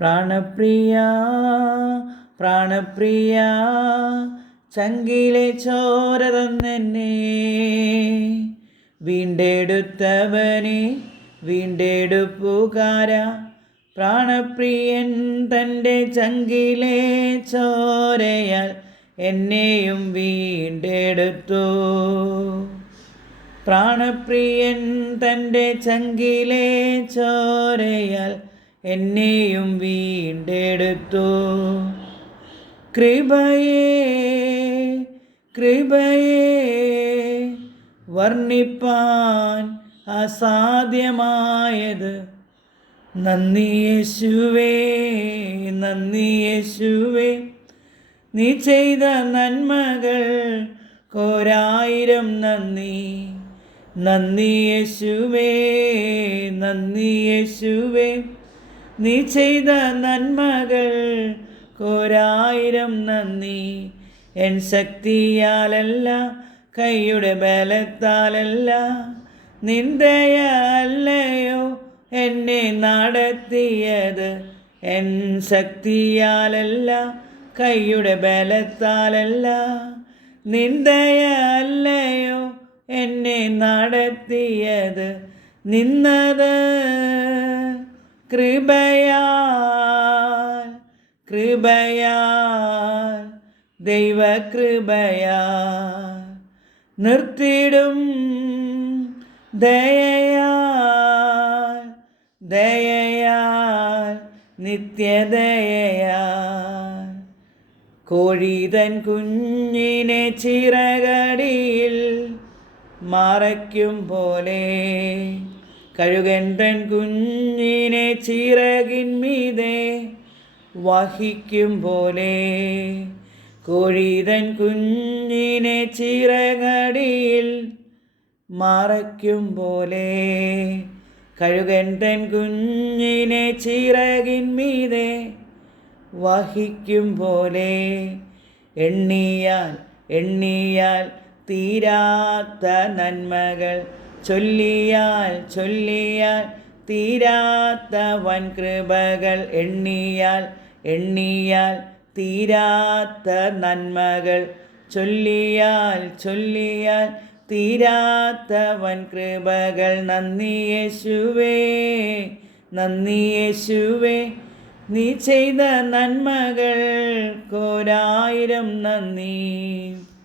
പ്രാണപ്രിയ പ്രാണപ്രിയ ചങ്കിലെ ചോരതന്നെ വീണ്ടെടുത്തവനെ വീണ്ടെടുപ്പുകാര പ്രാണപ്രിയൻ തന്റെ ചങ്കിലെ ചോരയാൽ എന്നെയും വീണ്ടെടുത്തു. പ്രാണപ്രിയൻ തന്റെ ചങ്കിലെ ചോരയാൽ എന്നെയും വീണ്ടെടുത്തു. കൃപയേ കൃപയേ വർണിപ്പാൻ അസാധ്യമായത്. നന്ദി യേശുവേ നന്ദി യേശുവേ. നീ ചെയ്ത നന്മകൾ കോരായിരം നന്ദി. നന്ദി യേശുവേ നന്ദി യേശുവേ. നീ ചെയ്ത നന്മകൾ കോരായിരം നന്ദി. എൻ ശക്തിയാലല്ല കൈയുടെ ബലത്താലല്ല. നിന്ദയല്ലയോ എന്നെ നടത്തിയത്. എൻ ശക്തിയാലല്ല കൈയുടെ ബലത്താലല്ല. നിന്ദയല്ലയോ എന്നെ നടത്തിയത്. നിന്നത് കൃപയാൽ കൃപയാൽ ദൈവകൃപയാൽ നിർത്തിടും ദയയാൽ ദയയാൽ നിത്യദയയാൽ. കോഴിതൻ കുഞ്ഞിനെ ചിറകടിയിൽ മറയ്ക്കും പോലെ കഴുകൻ കുഞ്ഞിനെ ചിറകിന്മീതെ വഹിക്കും പോലെ കോഴിതൻ കുഞ്ഞിനെ ചിറകടിയിൽ മറയ്ക്കും പോലെ കഴുകൻ കുഞ്ഞിനെ ചിറകിന്മീതെ വഹിക്കും പോലെ എണ്ണിയാൽ എണ്ണിയാൽ തീരാത്ത നന്മകൾ ചൊല്ലിയാൽ ചൊല്ലിയാൽ തീരാത്ത വൻ കൃപകൾ എണ്ണിയാൽ എണ്ണിയാൽ തീരാത്ത നന്മകൾ ചൊല്ലിയാൽ ചൊല്ലിയാൽ തീരാത്ത വൻ കൃപകൾ. നന്ദി യേശുവേ നന്ദി യേശുവേ. നീ ചെയ്ത നന്മകൾ കോരായിരം നന്ദി.